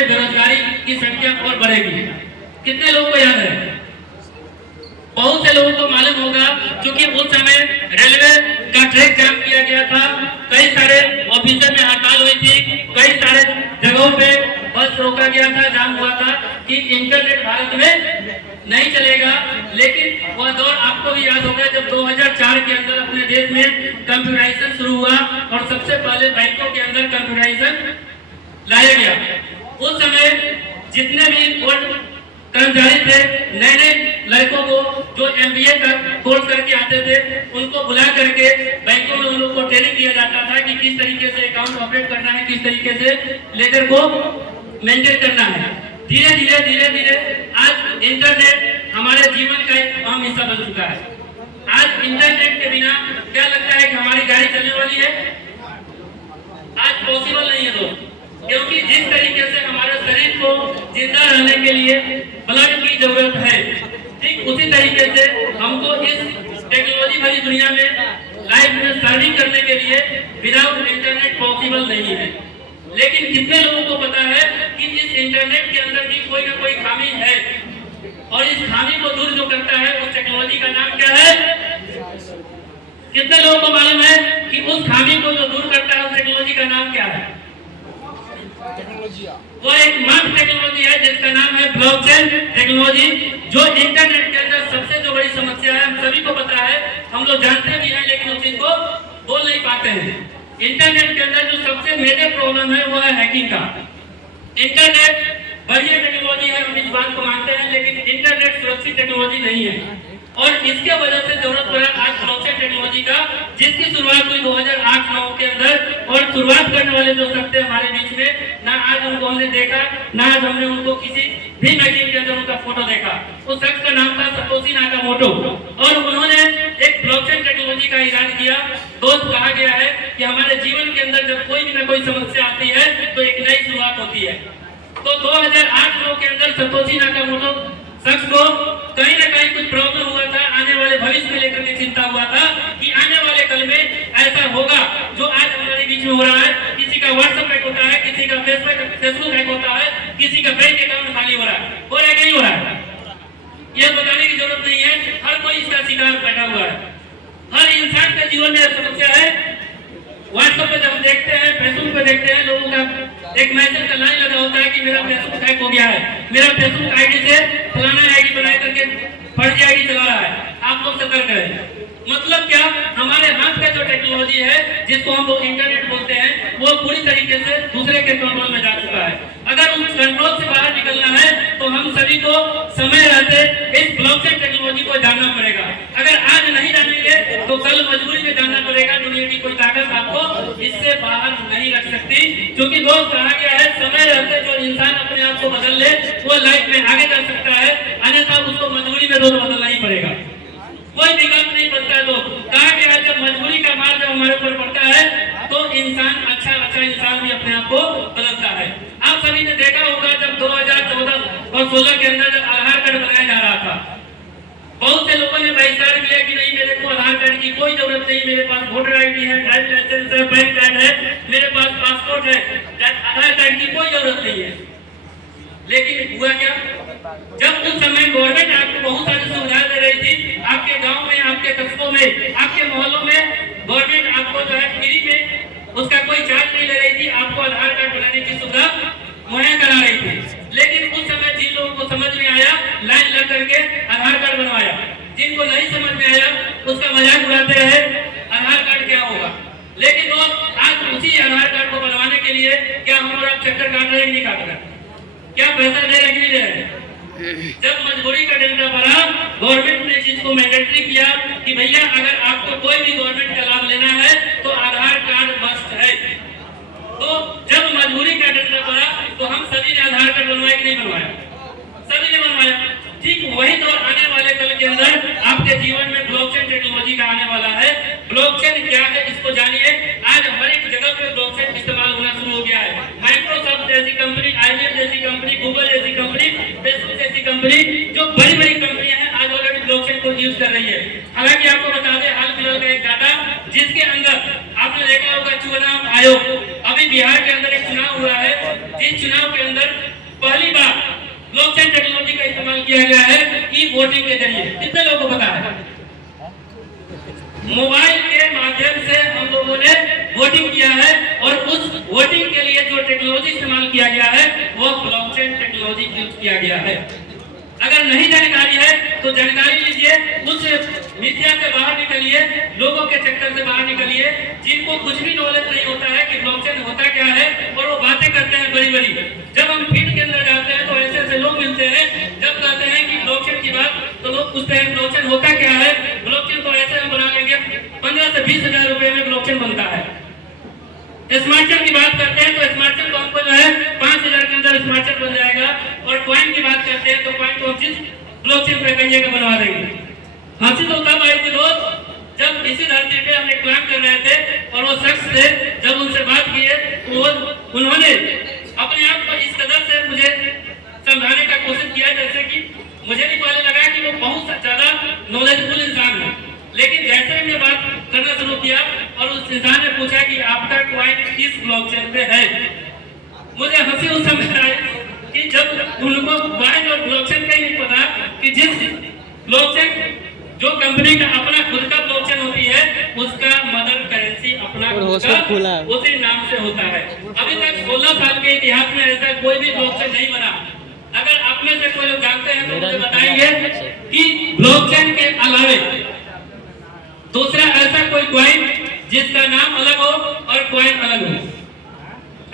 में बेरोजगारी की संख्या और बढ़ेगी। कितने लोगों को याद है? बहुत से लोगों को मालूम होगा, क्योंकि उस समय रेलवे का ट्रैक जाम किया गया था, कई सारे ऑफिसर में हड़ताल हुई थी, कई सारे जगहों पे बस रोका गया था, जाम हुआ था कि इंटरनेट भारत में नहीं चलेगा। लेकिन वह दौर आपको भी याद होगा जब 2004 के अंदर अपने देश में कंप्यूटराइजेशन शुरू हुआ और सबसे पहले बैंकों के अंदर कंप्यूटराइजेशन लाया गया। उस समय जितने भी कर्मचारी थे, नए नए लड़कों को जो MBA का कोर्स करके आते थे, उनको बुला करके बैंकों में उन लोगों को ट्रेनिंग दिया जाता था कि किस तरीके से अकाउंट ऑपरेट करना है, किस तरीके से लेजर को मेंटेन करना है। धीरे धीरे आज इंटरनेट हमारे जीवन का एक अहम हिस्सा बन चुका है। आज इंटरनेट के बिना क्या लगता है कि हमारी गाड़ी चलने वाली है? आज पॉसिबल नहीं है दोस्त, क्योंकि जिस तरीके से हमारे शरीर को जिंदा रहने के लिए ब्लड की जरूरत है, ठीक उसी तरीके से हमको इस टेक्नोलॉजी भरी दुनिया में लाइफ में सर्विंग करने के लिए विदाउट इंटरनेट पॉसिबल नहीं है। लेकिन कितने लोगों को पता है कि इस इंटरनेट के अंदर भी कोई ना कोई खामी है, और इस खामी को दूर जो करता है उस टेक्नोलॉजी का नाम क्या है? कितने लोगों को मालूम है कि उस खामी को जो दूर करता है उस टेक्नोलॉजी का नाम क्या है? वो एक मात्र टेक्नोलॉजी है जिसका नाम है ब्लॉकचेन टेक्नोलॉजी, जो इंटरनेट के अंदर सबसे जो बड़ी समस्या है, हम सभी को पता है, हम लोग जानते भी हैं, लेकिन उस चीज को बोल नहीं पाते हैं। इंटरनेट के अंदर जो सबसे मेजर प्रॉब्लम है वो है हैकिंग का। इंटरनेट बढ़िया टेक्नोलॉजी है, हम इस बात को मानते हैं, लेकिन इंटरनेट सुरक्षित टेक्नोलॉजी नहीं है, और इसके वजह से जरूरत पड़ा आज ब्लॉकचेन टेक्नोलॉजी का, जिसकी शुरुआत हुई 2008-9 के अंदर। और शुरुआत करने वाले जो शख्स थे हमारे बीच में, ना आज उनको हमने देखा, ना आज हमने उनको किसी भी मैगजीन के अंदर उनका फोटो देखा। उस शख्स का नाम था सतोशी नाकामोटो, और उन्होंने एक ब्लॉकचेन टेक्नोलॉजी का इजाद किया। दोस्त, कहा गया है कि हमारे जीवन के अंदर जब कोई भी ना कोई समस्या आती है तो एक नई शुरुआत होती है। तो 2008-9 के अंदर सतोशी नाकामोटो शख्स को कहीं ना कहीं कुछ प्रॉब्लम हुआ था, आने वाले भविष्य में लेकर के चिंता हुआ था कि आने वाले कल में ऐसा होगा जो आज हमारे बीच में हो रहा है। किसी का व्हाट्सएप हैक होता है, किसी का फेसबुक हैक होता है, किसी का बैंक अकाउंट खाली हो रहा है कि नहीं हो रहा है? यह बताने की जरूरत नहीं है, हर कोई इसका शिकार बैठा हुआ है। हर इंसान के जीवन में समस्या है। व्हाट्सएप पे जब देखते हैं, फेसबुक पे देखते हैं, लोगों का एक मैसेज का लाइन लगा होता है कि मेरा फेसबुक हैक हो गया है, मेरा फेसबुक आईडी से फलाना आईडी बना करके फर्जी आईडी चला रहा है, आप लोग सतर्क रहें। मतलब क्या, हमारे हाथ का जो टेक्नोलॉजी है, जिसको हम लोग इंटरनेट बोलते हैं, वो पूरी तरीके से दूसरे के कंट्रोल में जा चुका है। अगर उस कंट्रोल से बाहर निकलना है तो हम सभी को समय रहते इस ब्लॉकचेन टेक्नोलॉजी को जानना पड़ेगा। अगर आज नहीं जानेंगे तो कल मजबूरी में जानना पड़ेगा। दुनिया की कोई ताकत आपको इससे बाहर नहीं रख सकती, क्योंकि दोस्त, कहा गया है समय रहते जो इंसान अपने आप को बदल ले वो लाइफ में आगे जा सकता है, अन्यथा उसको मजबूरी में दोस्त बदलना ही पड़ेगा। कोई विकल्प नहीं बचता है दोस्त। कहा गया है जब मजबूरी का मार जब हमारे ऊपर पड़ता है तो इंसान अच्छा इंसान भी अपने आप को बदलता है। आप सभी ने देखा होगा जब 2014 और 16 के अंदर जब आधार कार्ड बनाया जा रहा था, बहुत से लोगों ने बहिष्कार किया कि नहीं, मेरे को आधार कार्ड की कोई जरूरत नहीं, मेरे पास वोटर आईडी है, ड्राइविंग लाइसेंस है, बैंक कार्ड है, मेरे पास पासपोर्ट है, आधार कार्ड की कोई जरूरत नहीं है। लेकिन हुआ क्या? जब उस समय गवर्नमेंट आपको बहुत सारी सुविधाएं दे रही थी, आपके गांव में, आपके कस्बों में, आपके मोहल्लों में गवर्नमेंट आपको जो है फ्री में, उसका कोई चार्ज नहीं ले रही थी, आपको आधार कार्ड बनाने की सुविधा मुहैया करा रही थी। लेकिन उस समय जिन लोगों को समझ में आया, लाइन लग करके आधार कार्ड बनवाया। जिनको नहीं समझ में आया उसका मजाक उड़ाते रहे, आधार कार्ड क्या होगा। लेकिन दोस्त, आज उसी आधार कार्ड को बनवाने के लिए क्या हम और आप चक्कर काट रहे हैं कि नहीं काट रहे? क्या पैसा दे रहे कि नहीं दे रहे? जब मजबूरी का डंडा पड़ा, गवर्नमेंट ने चीज को मैंडेटरी किया कि भैया अगर आपको कोई भी गवर्नमेंट का लाभ लेना है तो आधार कार्ड मस्ट है। तो जब मजबूरी का डंडा पड़ा तो हम सभी ने आधार कार्ड बनवाया कि नहीं बनवाया? सभी ने बनवाया। ठीक वही दौर आने वाले कल के अंदर आपके जीवन में ब्लॉकचेन टेक्नोलॉजी का आने वाला है। ब्लॉकचेन क्या है इसको जानिए। आज हर एक जगह पे ब्लॉकचेन इस्तेमाल होना शुरू हो गया है। माइक्रोसॉफ्ट जैसी कंपनी, IBM जैसी कंपनी, गूगल जैसी कंपनी, फेसबुक जैसी कंपनी, जो बड़ी बड़ी कंपनियां हैं, आज ऑलरेडी ब्लॉकचेन को यूज कर रही है। हालांकि आपको बता दें, हाल फिलहाल का एक डाटा जिसके अंदर आपने देखा होगा चुनाव आयोग, अभी बिहार के अंदर एक चुनाव हुआ है, जिस चुनाव के अंदर वोटिंग के जरिए। कितने लोगों को पता है? मोबाइल के माध्यम से हम लोगों ने वोटिंग किया है और उस वोटिंग के लिए जो टेक्नोलॉजी इस्तेमाल किया गया है वो ब्लॉकचेन टेक्नोलॉजी यूज किया गया है। अगर नहीं जानकारी है तो जानकारी लीजिए, उस मिथ्या से बाहर निकलिए, लोगों के चक्कर से बाहर निकलिए जिनको कुछ भी नॉलेज नहीं होता है कि ब्लॉकचेन होता क्या है और वो बातें करते हैं बड़ी बड़ी। जब हम फील्ड के अंदर जाते हैं तो ऐसे ऐसे लोग मिलते हैं, जब कहते हैं कि ब्लॉकचेन की बात तो लोग पूछते हैं ब्लॉकचेन होता क्या है। ब्लॉकचेन तो ऐसे हम बना लेंगे, 15 से 20 हजार रुपए में ब्लॉकचेन बनता है। स्मार्ट चेन की बात करते हैं तो स्मार्ट चेन तो हमको जो है 5000 के अंदर स्मार्ट चेन बन जाएगा। और कॉइन की बात करते हैं तो कॉइन तो हम जिस ब्लॉकचेन पे कहिएगा बनवा देंगे। हंसी तो तब आई थी दोस्त जब इसी धरती पे हम एक प्लान कर रहे थे और वो शख्स थे, जब उनसे बात किए तो उन्होंने अपने आप को इस कदर से मुझे समझाने का कोशिश किया जैसे कि मुझे भी पहले लगा कि वो बहुत ज्यादा नॉलेजफुल इंसान है, लेकिन जैसे हमने बात करना शुरू किया और उस इंसान ने पूछा कि आपका कॉइन किस ब्लॉकचेन पे है, मुझे हंसी उस समय आई कि जब उनको कॉइन और ब्लॉकचेन का ही नहीं पता कि जिस ब्लॉकचेन जो कंपनी का अपना खुद का ब्लॉकचेन होती है उसका मदर करेंसी अपना खुद का उसी नाम से होता है। अभी तक 16 साल के इतिहास में ऐसा कोई भी ब्लॉकचेन नहीं बना। अगर आप में से कोई लोग जानते हैं तो मुझे बताएंगे कि ब्लॉकचेन के अलावे दूसरा ऐसा कोई कॉइन जिसका नाम अलग हो और कॉइन अलग हो।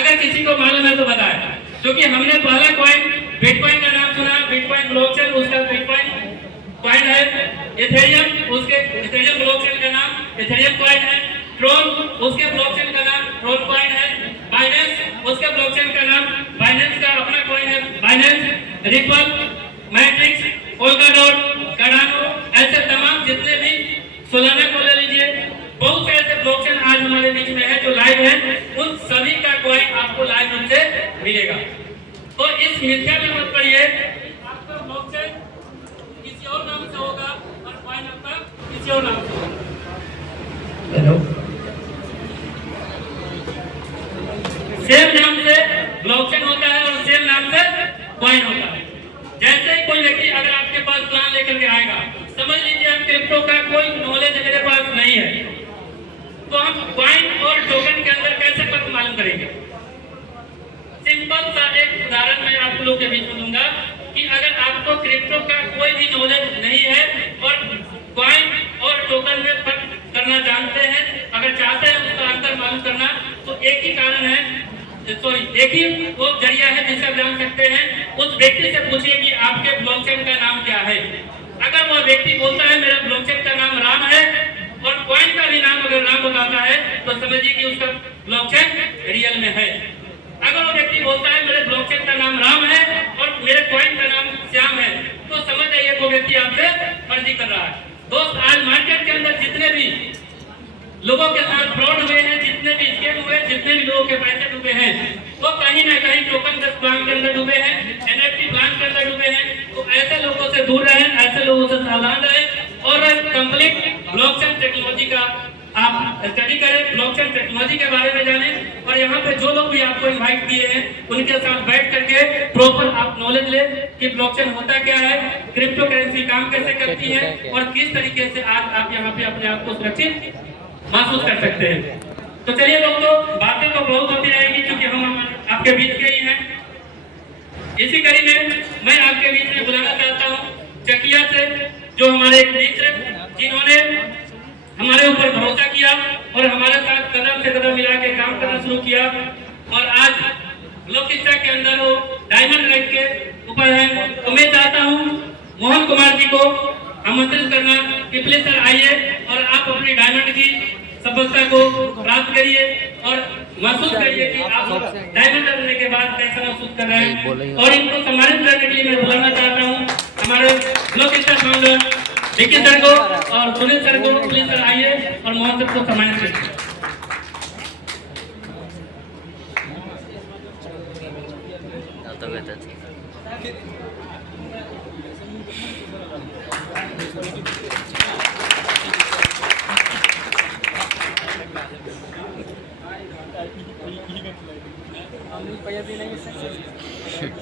अगर किसी को मालूम है तो बताएं, क्योंकि हमने पहला कॉइन बिटकॉइन का नाम सुना, बिटकॉइन ब्लॉकचेन उसका बिटकॉइन कॉइन है, इथेरियम उसके इथेरियम ब्लॉकचेन का नाम इथेरियम कॉइन है, ट्रोन उसके ब्लॉकचेन का नाम ट्रोन कॉइन है, बाइनेंस उसके ब्लॉकचेन का नाम बाइनेंस का अपना कॉइन है Binance, ripple, matrix, Polkadot, Cardano, ऐसे तमाम जितने भी सोलाना को ले लीजिए, बहुत से ऐसे ब्लॉकचेन आज हमारे बीच में है जो लाइव है, उन सभी का कॉइन आपको लाइव रूप से मिलेगा। तो इस मिथ्या में मत पड़िए, आपका ब्लॉकचेन किसी और नाम से होगा और कॉइन आपका किसी और नाम से होगा। हेलो, सेम नाम से ब्लॉकचेन होता है और सेम नाम से कॉइन होता है। जैसे ही कोई व्यक्ति अगर आपके पास प्लान लेकर के आएगा, समझ लीजिए हम क्रिप्टो का कोई नॉलेज मेरे पास नहीं है, तो हम कॉइन और टोकन के अंदर कैसे फर्क मालूम करेंगे? सिंपल सा एक उदाहरण मैं आप लोगों के बीच में दूंगा कि अगर आपको क्रिप्टो का कोई भी नॉलेज नहीं है और कॉइन और टोकन में फर्क करना जानते हैं, अगर चाहते हैं उसका अंतर मालूम करना, तो एक ही कारण है, एक ही वो जरिया है जिससे जान सकते हैं। उस व्यक्ति से पूछिए कि आपके ब्लॉकचेन का नाम क्या है। अगर वह व्यक्ति बोलता है मेरा ब्लॉकचेन का नाम राम है और कॉइन का भी नाम अगर राम बताता है तो समझिए कि उसका ब्लॉकचेन रियल में है। अगर वो व्यक्ति बोलता है मेरे ब्लॉकचेन का नाम राम है और मेरे कॉइन का नाम श्याम है, तो समझ जाइए वो व्यक्ति आपसे फर्जी कर रहा है। दोस्त, आज मार्केट के अंदर जितने भी लोगों के साथ फ्रॉड हुए हैं, जितने भी स्कैम हुए, जितने भी लोगों के पैसे डूबे हैं, वो कहीं ना कहीं टोकन बेस्ड प्लान के अंदर डूबे हैं, एनएफटी प्लान के अंदर डूबे हैं। तो ऐसे लोगों से दूर रहें, ऐसे लोगों से सावधान रहें और कंप्लीट ब्लॉकचेन टेक्नोलॉजी का आप स्टडी करें, ब्लॉकचेन टेक्नोलॉजी के बारे में जानें। और यहाँ पे जो लोग भी आपको इनवाइट किए हैं उनके साथ बैठ करके प्रॉपर आप नॉलेज लें कि ब्लॉकचेन होता क्या है, क्रिप्टो करेंसी काम कैसे करती है और किस तरीके से आज आप यहाँ पे अपने आप को सुरक्षित महसूस कर सकते हैं। तो चलिए दोस्तों, बातें तो बहुत होती रहेगी क्योंकि हम आपके बीच के ही हैं। इसी कड़ी में मैं आपके बीच में बुलाना चाहता हूँ चकिया से जो हमारे एक मित्र जिन्होंने हमारे ऊपर भरोसा किया और हमारे साथ कदम से कदम मिला के काम करना शुरू किया और आज लोक शिक्षा के अंदर वो डायमंड रैंक के ऊपर है। तो मैं चाहता हूँ मोहन कुमार जी को आमंत्रित करना कि प्लीज सर आइए और आप अपनी डायमंड की सफलता को प्राप्त करिए और महसूस करिए कि आप डायमंड करने के बाद कैसा महसूस कर रहे हैं। और इनको सम्मानित करने के लिए मैं बुलाना चाहता हूँ हमारे लोक शिक्षा फाउंडर विकी सर को और सुनील सर को। प्लीज सर आइए और मोहन सर को सम्मानित करिए। नहीं